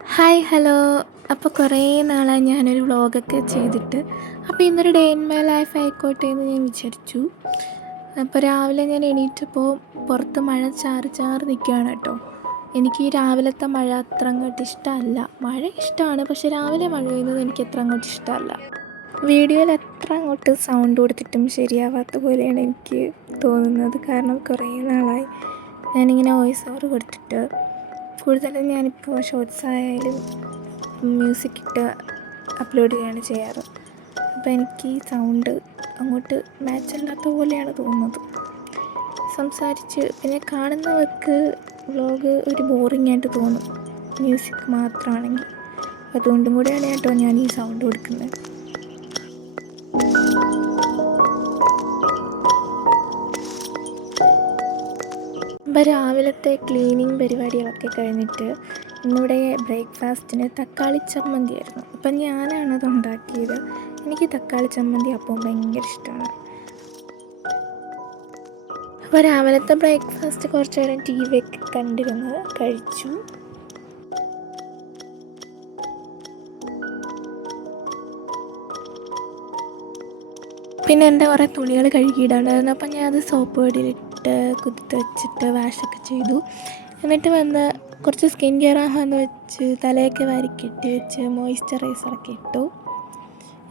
Hi hello. അപ്പോൾ കുറേ നാളായി ഞാനൊരു വ്ളോഗൊക്കെ ചെയ്തിട്ട്. അപ്പോൾ ഇന്നൊരു ഡേ ഇൻ മൈ ലൈഫ് ആയിക്കോട്ടെ എന്ന് ഞാൻ വിചാരിച്ചു. അപ്പോൾ രാവിലെ ഞാൻ എണീറ്റപ്പോൾ പുറത്ത് മഴ ചാറി ചാറി നിൽക്കുകയാണ് കേട്ടോ. എനിക്ക് ഈ രാവിലത്തെ മഴ അത്ര അങ്ങോട്ട് ഇഷ്ടമല്ല. മഴ ഇഷ്ടമാണ്, പക്ഷേ രാവിലെ മഴ പെയ്യുന്നത് എനിക്ക് അത്ര അങ്ങോട്ട് ഇഷ്ടമല്ല. വീഡിയോയിൽ എത്ര അങ്ങോട്ട് സൗണ്ട് കൊടുത്തിട്ടും ശരിയാവാത്ത പോലെയാണ് എനിക്ക് തോന്നുന്നത്. കാരണം കുറേ നാളായി ഞാനിങ്ങനെ വോയിസ് ഓവർ കൊടുത്തിട്ട്. കൂടുതലും ഞാനിപ്പോൾ ഷോർട്സ് ആയാലും മ്യൂസിക് ഇട്ട് അപ്ലോഡ് ചെയ്യുകയാണ് ചെയ്യാറ്. അപ്പോൾ എനിക്ക് ഈ സൗണ്ട് അങ്ങോട്ട് മാച്ചല്ലാത്ത പോലെയാണ് തോന്നുന്നത്. സംസാരിച്ച് പിന്നെ കാണുന്നവർക്ക് വ്ളോഗ് ഒരു ബോറിംഗ് ആയിട്ട് തോന്നും, മ്യൂസിക് മാത്രമാണെങ്കിൽ. അതുകൊണ്ടും കൂടിയാണ് കേട്ടോ ഞാൻ ഈ സൗണ്ട് കൊടുക്കുന്നത്. അപ്പോൾ രാവിലത്തെ ക്ലീനിങ് പരിപാടികളൊക്കെ കഴിഞ്ഞിട്ട് ഇന്നിവിടെ ബ്രേക്ക്ഫാസ്റ്റിന് തക്കാളി ചമ്മന്തി ആയിരുന്നു. അപ്പം ഞാനാണത് ഉണ്ടാക്കിയത്. എനിക്ക് തക്കാളി ചമ്മന്തി അപ്പം ഭയങ്കര ഇഷ്ടമാണ്. അപ്പോൾ രാവിലത്തെ ബ്രേക്ക്ഫാസ്റ്റ് കുറച്ച് നേരം ടി വി ഒക്കെ കണ്ടിരുന്ന് കഴിച്ചു. പിന്നെ എൻ്റെ കുറേ തുണികൾ കഴുകിയിടാണ്ടായിരുന്നു. അപ്പം ഞാനത് സോപ്പ് പൊടിയിലിട്ട് കുതിർത്ത് വെച്ചിട്ട് വാഷൊക്കെ ചെയ്തു. എന്നിട്ട് വന്ന് കുറച്ച് സ്കിൻ കെയർ ആഹാന്ന് വെച്ച് തലയൊക്കെ വാരിക്കെട്ടി വെച്ച് മോയ്സ്ചറൈസറൊക്കെ ഇട്ടു.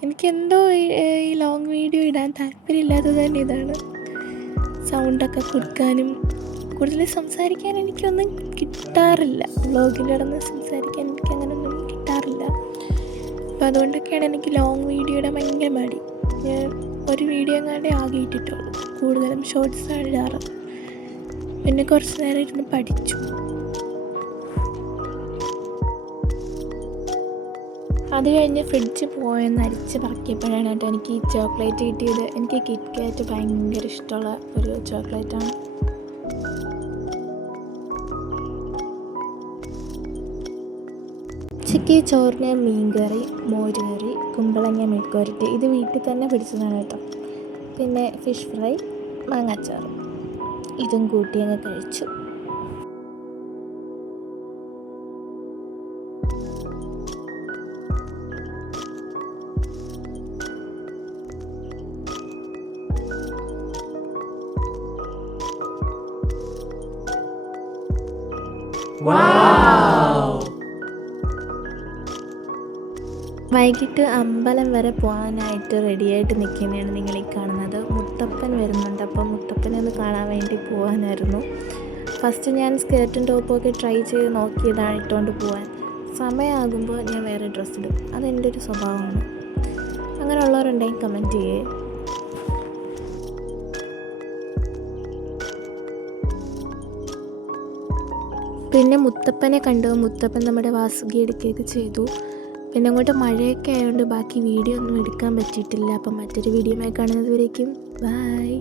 എനിക്കെന്തോ ഈ ലോങ് വീഡിയോ ഇടാൻ താല്പര്യമില്ലാത്തത് തന്നെ ഇതാണ്. സൗണ്ടൊക്കെ കൊടുക്കാനും കൂടുതൽ സംസാരിക്കാൻ എനിക്കൊന്നും കിട്ടാറില്ല. വ്ളോഗിൽ കിടന്ന് സംസാരിക്കാൻ എനിക്ക് അങ്ങനെയൊന്നും കിട്ടാറില്ല. അപ്പോൾ അതുകൊണ്ടൊക്കെയാണ് എനിക്ക് ലോങ് വീഡിയോ ഇടാൻ ഭയങ്കര മടി. ഞാൻ ഒരു വീഡിയോ എങ്ങാണ്ടേ ആകെ ഇട്ടിട്ടുള്ളൂ. കൂടുതലും ഷോർട്സാണ് ഇടാറ്. പിന്നെ കുറച്ച് നേരം ഇരുന്ന് പഠിച്ചു. അത് കഴിഞ്ഞ് ഫ്രിഡ്ജ് പോയെന്ന് അരിച്ച് പറക്കിയപ്പോഴാണ് കേട്ടോ എനിക്ക് ഈ ചോക്ലേറ്റ് കിട്ടിയത്. എനിക്ക് കിറ്റ് കാറ്റ് ഭയങ്കര ഇഷ്ടമുള്ള ഒരു ചോക്ലേറ്റാണ്. ഉച്ചയ്ക്ക് ചോറിന് മീൻകറി, മോര് കറി, കുമ്പളങ്ങ മെഴുക്കുവരട്ടി. ഇത് വീട്ടിൽ തന്നെ പിടിച്ചതാണ് കേട്ടോ. പിന്നെ ഫിഷ് ഫ്രൈ, മാങ്ങാച്ചാറ്. ഇതും കൂട്ടി അങ്ങ് കഴിച്ചു. വൈകിട്ട് അമ്പലം വരെ പോകാനായിട്ട് റെഡിയായിട്ട് നിൽക്കുന്നതാണ് നിങ്ങളീ കാണുന്നത്. മുത്തപ്പൻ വരുന്നുണ്ട്. അപ്പം മുത്തപ്പനെ ഒന്ന് കാണാൻ വേണ്ടി പോകാനായിരുന്നു. ഫസ്റ്റ് ഞാൻ സ്കേർട്ടും ടോപ്പൊക്കെ ട്രൈ ചെയ്ത് നോക്കിയതാണ് ഇട്ടുകൊണ്ട് പോകാൻ. സമയമാകുമ്പോൾ ഞാൻ വേറെ ഡ്രസ്സ് ഇടും. അതെൻ്റെ ഒരു സ്വഭാവമാണ്. അങ്ങനെയുള്ളവരുണ്ടെങ്കിൽ കമൻറ്റ് ചെയ്യേ. പിന്നെ മുത്തപ്പനെ കണ്ടു. മുത്തപ്പൻ നമ്മുടെ വാസുകി എടുക്കുകയൊക്കെ ചെയ്തു. പിന്നെ അങ്ങോട്ട് മഴയൊക്കെ ആയതുകൊണ്ട് ബാക്കി വീഡിയോ ഒന്നും എടുക്കാൻ പറ്റിയിട്ടില്ല. അപ്പം മറ്റൊരു വീഡിയോയുമായി കാണുന്നത് വരേക്കും ബൈ.